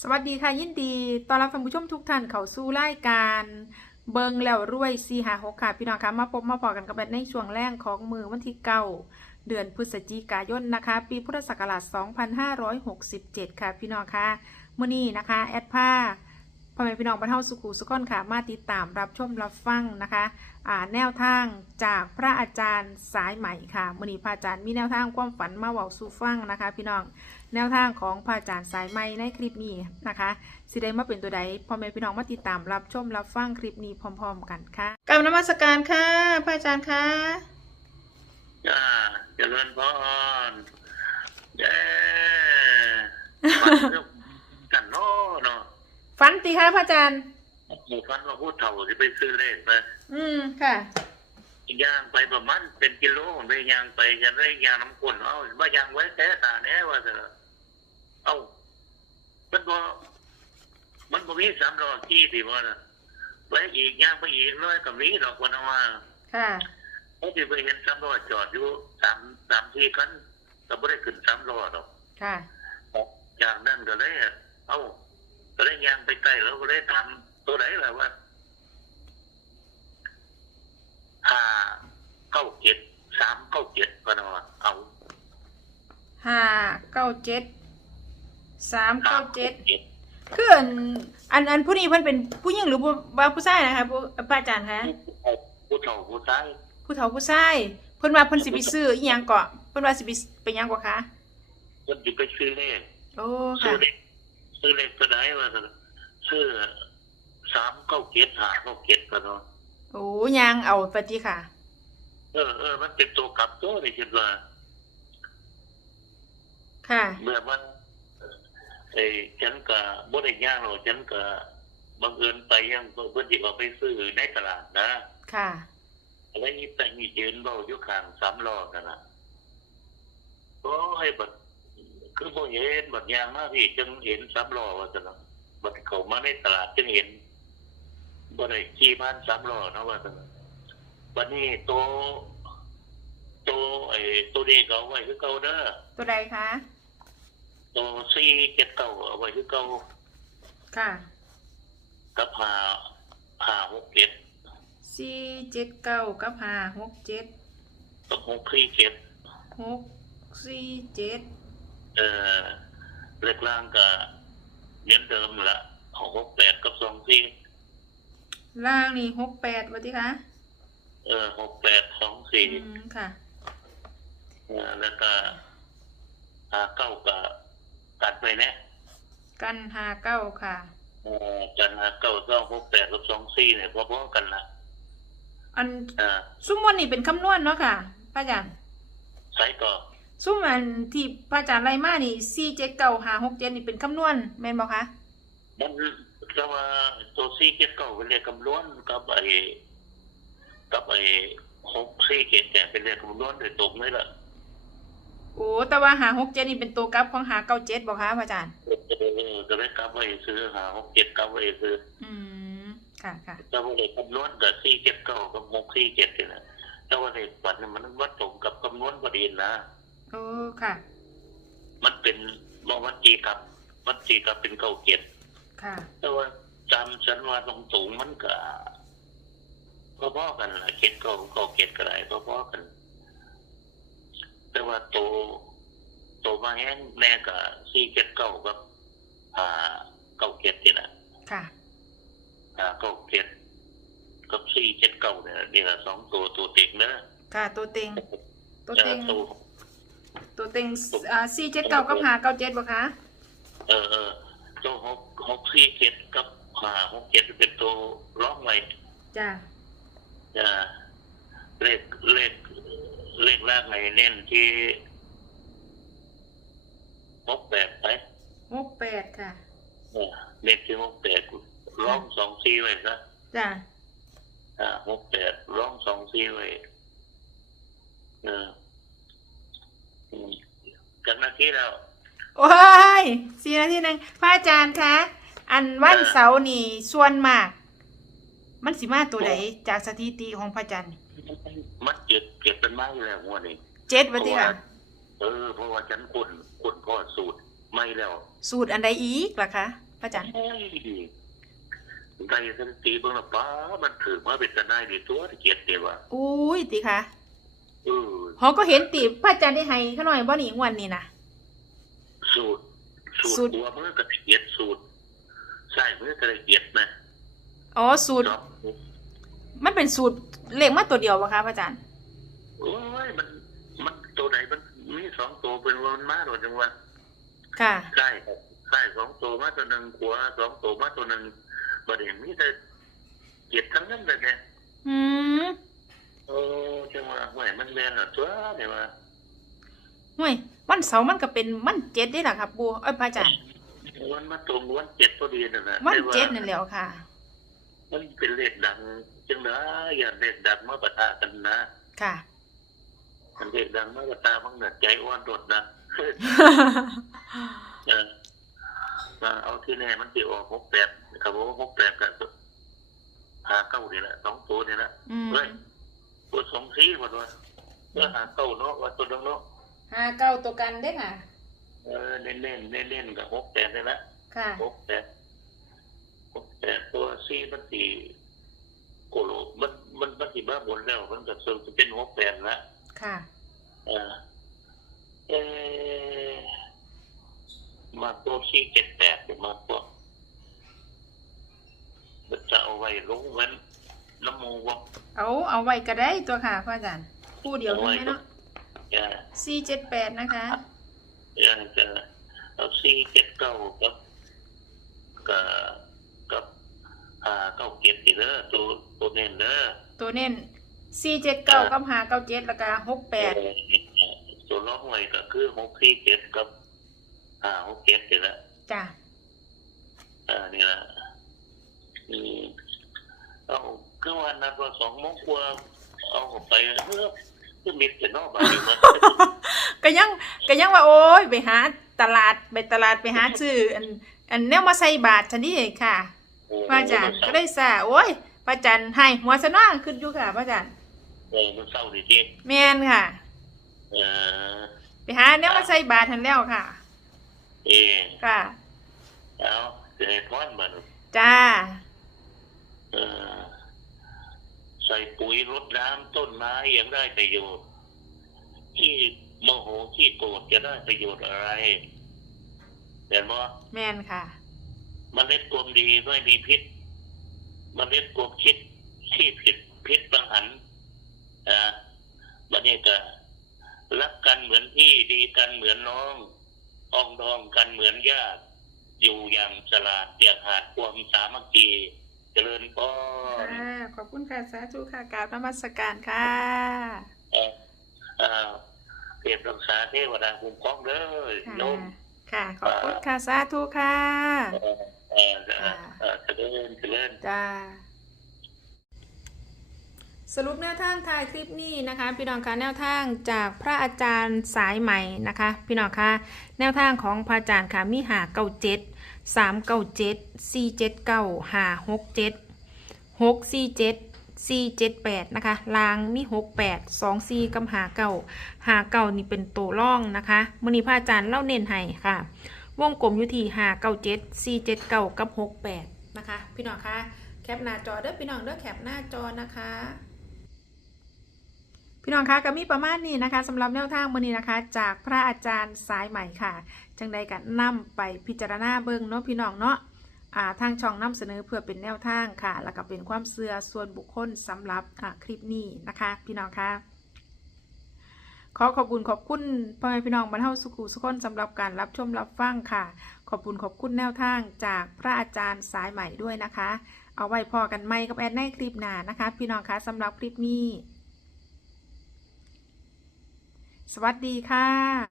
สวัสดีค่ะยินดีต้อนรับท่านผู้ชมทุกท่านเข้าสู่รายการเบิงแล้วรวยซีหาหกค่ะพี่น้องคะมาพบมาพอกันกับแบบในช่วงแรกของมือวันที่เก้าเดือนพฤศจิกายนนะคะ ปีพุทธศักราช 2567 ค่ะพี่น้องคะมื่อนี้นะคะแอดผ้า พ่อแม่พี่น้องบรรเทาสุขุสุขอนค่ะมาติดตามรับชมรับฟังนะคะอ่าแนวทางจากพระอาจารย์สายใหม่ค่ะมื้อนี้พระอาจารย์มีแนวทางความฝันมาเว้าสู่ฟังนะคะ พี่น้องแนวทางของพระอาจารย์สายไหมในคลิปนี้นะคะสิได้มาเป็นตัวใดพ่อแม่พี่น้องมาติดตามรับชมรับฟังคลิปนี้พร้อม ๆ กันค่ะกราบนมัสการค่ะพระอาจารย์ค่ะจ้าเจริญพรเย้ฝันเรื่องกันเนาะเนาะ ฝันตีค่ะพระอาจารย์ หมู่ฟันมาพูดเถ่าที่ไปซื้อเลขนะอืมค่ะ ย่างไปประมาณเป็นกิโลไปย่างไปจะได้ยางน้ำข้นเอาว่ายางไว้แค่ตาแน่ว่าเถอะเอามันบ่มันบ่มีสามล้อที่ที่ว่าน่ะไว้อีกย่างไปอีกร้อยกับนี้ดอกวันว่าค่ะ เขาที่ไปเห็นสามล้อจอดอยู่สามสามที่คันก็ไม่ได้ขึ้นสามล้อดอกค่ะจากนั้นก็เลย เอ้า ก็เลยย่างไปใกล้แล้วก็เลยถามตัวไหนล่ะว่าห้าเก้าเจ็ดสามเก้าเจ็ดก็นะว่าเอาห้าเก้าเจ็ดสามเก้าเจ็ดเจ็ดคืออันอันอันผู้นี้เพิ่นเป็นผู้หญิงหรือผู้ว่าผู้ชายนะคะผู้พระอาจารย์คะผู้เฒ่าผู้ชายผู้เฒ่าผู้ชายเพิ่นว่าเพิ่นสิไปซื้ออีหยังเกาะเพิ่นว่าสิไปไปหยังกว่าคะเพิ่นสิไปซื้อเลขโอ้ซื้ค่ะอเลข ซื้อเลขตัวไหนว่าซั่นซื้อสามเก้าเจ็ดห้าเก้าเจ็ดก็เนาะโอ้ยางเอาปฏิค่ะ เออเออมันเป็นตัวกลับตัวนี่คิดว่าค่ะเมื่อมันไอ้ฉันก็บ่ได้ย่างหรอกฉันก็บังเอิญไปยังเพิ่นสิเอาไปซื้อในตลาดนะ ค่ะแล้วนี่แต่นี่ยืนเบาอยู่ข้างสามล้อนั่นน่ะโอ้ให้บัด คือบ่เห็นบัดยางมาพี่จึงเห็นสามล้อว่าซั่นน่ะบัดเข้ามาในตลาดจึงเห็นบ่ได้ขี่ผ่านสามล้อเนาะว่าซั่นน่ะบัดนี้ตัวตัวไอ้ตัวนี้ก็เอาไว้คือเก่าเด้อตัวใดคะตัวสี่เจ็ดเก้าเอาไว้คือเก่าค่ะกับหาหาหกเจ็ดสี่เจ็ดเก้ากับห้าหกเจ็ดกับหกสี่เจ็ดหกสี่เจ็ด เอ่อเลขล่างก็เหมือนเดิมละหกแปดกับสองสี่ล่างนี่หกแปดวัติคะเออหกแปดสองสี่อืมค่ะ เออแล้วก็หาเก้าก็ตัดไปเนี่ยกันหาเก้าค่ะ เออจันหาเก้าสองหกแปดกับสองสี่เนี่ยพอๆกันละอันอ่าซุ้มวันนี่เป็นคำนวณเนาะค่ะพระอาจารย์ใส่ก็ ซุ้มอันที่พระอาจารย์ไล่มานี่สี่เจ็ดเก้าหาหกเจ็ดนี่เป็นคำนวณแม่นบอกคะมันจะว่าตัวสี่เจ็ดเก้าเป็นเลขคำนวณกับไอ้กับไอ้หกสี่เจ็ดเนี่ยเป็นเลขคำนวณโดยตรงเลยล่ะโอ้แต่ว่าหาหกเจ็ดนี่เป็นตัวกลับของหาเก้าเจ็ดบอกคะพระอาจารย์เออก็เลยกลับไปซื้อหาหกเจ็ดกลับไปซื้อ อืมค่ะค่ะแต่ว่าเลขคำนวณกับสี่เจ็ดเก้ากับหกสี่เจ็ดนี่นะแต่ว่าเลขบัตรเนี่ยมันวัดตรงกับคำนวณพอดีนะ โอ้ค่ะ มันเป็นบอกว่าจีกับมันจีกับเป็นเก้าเจ็ดค่ะ แต่ว่าจำฉันว่าตรงสูงๆมันก็พอๆกันละเจ็ดเก้าเก้าเจ็ดก็ได้พอๆกัน แต่ว่าโตโตมาแห้งแน่กับสี่เจ็ดเก้ากับอ่าเก้าเจ็ดนี่นะค่ะอ่าเก้าเจ็ดกับสี่เจ็ดเก้าเนี่ยนี่แหละสองตัวตัวเต็งเนอะค่ะตัวเต็งตัวเต็งตัว ตัวเต็งอ่าสี่เจ็ดเก้ากับหาเก้าเจ็ดบอกคะ เออเออตัวหกหกสี่เจ็ดกับห้าหกเจ็ดเป็นตัวร้องไว้จ้าอ่าเลขเลขเลขแรกในเน้นที่หกแปดไปหกแปดค่ะ เออเน้นที่หกแปดร้องสองสี่ไว้ซะจ้าอ่าหกแปดร้องสองสี่ไว้เอออืมจาก นาทีแล้วโอ้ยสี่นาทีหนึงพระอาจารย์คะอันวันเสาร์นี่ส่วนมาก มันสิมาตัวใดจากสถิติของพระอาจารย์มันเจ็ดเจ็ดเป็นไม้แล้วหัวนี่เจ็ดวัติค่ะเออเพราะว่าฉันคนคนพ่อสูตรไม่แล้ว สูตรอันใดอีกล่ะคะพระอาจารย์โอ้ยได้สันตีเบิ่งและป้ามันถือมาเป็นทนายดีตัวที่เกียรติเดียวว่าอุ้ยติค่ะเออเขาก็เห็นติพระอาจารย์ได้ให้เขาหน่อยบ่หนีงวันนี้นะ สูตร สูสูตตรรบัวมือก็ได้เกียรติสูตรใช่มือก็ได้เกียรตินะอ๋อสูตรเนาะมันเป็นสูตรเลขมาตัวเดียวปะคะพระอาจารย์โอ้ยมัน มันตัวไหนมันมีสองตัวเป็นวันมาโดดจังว่าค่ะใช่ใช่สองตัวมาตัวหนึ่งขวาสองตัวมาตัวหนึ่งประเด็นมีแต่เกียรติทั้งนั้นเลยไงอืมโอ้จังว่าแหวมันแม่นอะตัวเนี่ยว่าห่วย วันเสาร์มันก็เป็นวันเจ็ดได้หรอครับบัวเอ้ยพระอาจารย์วันมาตรงวันเจ็ดพอดีนั่นนะวันแต่าเจ็ดนั่นแหล้วค่ะ มันเป็นเลขดังจังนะอย่าเลขดังมาปะทะกันนะค่ะมันเลขดังมาปะทะมันเกิดใจอ้วนโดดนะเออมาเอาที่แน่มันจะออกหกแปดครับผมหกแปดกับหาเก้านี่แหละสองตัวนี่แหละอืมเฮ้ยตัวสองสีหมดว่าเพื่อหาเก้าเนาะว่าตัวนึงเนาะ ห้าเก้าตัวกันได้ค่ะ เออเน้นเน้นเน้นเน้นๆกับหกแปดนี่แหละค่ะ หกแปดหกแปดตัวซีมันสีโกโลมันมันมันสีบ้าบนแล้ว มันก็จะเป็นหกแปดละค่ะ เออเออมาตัวซีเจ็ดแปดมาตัวมันจะเอาไว้ลงเว้นน้ำมูกว่าเอาเอาไว้ก็ได้ตัวค่ะพระอาจารย์คู่เดียวนี่ไหมเนาะ จะสี่เจ็ดแปดนะคะจะจะเอาซีเจ็ดเก้ากับกับกับอ่าเก้าเจ็ดสิเด้อตัวตัวเน้นเด้อตัวเน้นสี่เจ็ดเก้ากับห้าเก้าเจ็ดแล้วก็หกแปดเออตัวล้อหวยก็คือหกสี่เจ็ดกับอ่าหกเจ็ดนี่แหละจ้ะอ่านี่แหละอืมเอาคือวันนั้นว่าสองโมงกว่าเอาออกไปเพื่อ เพื่อมิดแต่นอกบ้านนี่มันก็ยังก็ยังว่าโอ้ยไปหาตลาดไปตลาดไปหาซื้ออันอันแนวมาใส่บาทชนิดค่ะพระอาจารย์ก็ได้สาโอ้ยพระอาจารย์ให้หัวสนองขึ้นอยู่ค่ะพระอาจารย์เออมันเศร้าดีจริงแม่นค่ะเออไปหาแนวมาใส่บาททันแล้วค่ะ เออค่ะเอาจะให้พรมันจ้าเออ ใส่ปุ๋ยรดน้ำต้นไม้ยังได้ประโยชน์ ที่โมโหที่โกรธจะได้ประโยชน์อะไรเห็นไหมแม่นค่ะมันเล็ดกลมดีไม่มีพิษมันเล็ดกลมคิดที่ผิดพิษบังหันอ่าบันนี้ก็รักกันเหมือนพี่ดีกันเหมือนน้องอองดองกันเหมือนญาติ อยู่อย่างฉลาดอย่าขาดความสามัคคี เจริญพรค่ะขอบคุณค่ะสาธุค่ะกราบนมัสการค่ะเอ่อเอ่อเพียบรักษาเทวดาคุ้มครองเด้อค่ะโยมค่ะขอบคุณค่ะสาธุค่ะเอ่อเอ่อเอ่อเอ่อเจริญเจริญจ้าสรุปแนวทางท้ายคลิปนี้นะคะพี่น้องคะแนวทางจากพระอาจารย์สายใหม่นะคะ พี่น้องคะแนวทางของพระอาจารย์ค่ะมีหาเก้าเจ็ด สามเก้าเจ็ดสี่เจ็ดเก้าห้าหกเจ็ดหกสี่เจ็ดสี่เจ็ดแปดนะคะลางมีหกแปดสองสี่กับหาเก้าหาเก้านี่เป็นตัวร่องนะคะมือนี้พระอาจารย์เล่าเน้นให้ค่ะ วงกลมอยู่ที่หาเก้าเจ็ดสี่เจ็ดเก้ากับหกแปดนะคะ พี่น้องคะแคปหน้าจอเด้อพี่น้องเด้อแคปหน้าจอนะคะ พี่น้องคะก็มีประมาณนี้นะคะสำหรับแนวทางวันนี้นะคะ จากพระอาจารย์สายใหม่ค่ะ จังใดกันนำไปพิจารณาเบิ่งเนาะพี่น้องเนาะอ่าทางช่องนำเสนอเพื่อเป็นแนวทางค่ะ แล้วก็เป็นความเชื่อส่วนบุคคลสำหรับอ่าคลิปนี้นะคะ พี่น้องคะขอขอบคุณขอบคุณพ่อแม่พี่น้องบรรเทาสุขุสุขคนสำหรับการรับชมรับฟังค่ะ ขอบคุณขอบคุณแนวทางจากพระอาจารย์สายใหม่ด้วยนะคะ เอาไว้พอกันไหมกับแอดในคลิปหน้านะคะ พี่น้องคะสำหรับคลิปนี้ สวัสดีค่ะ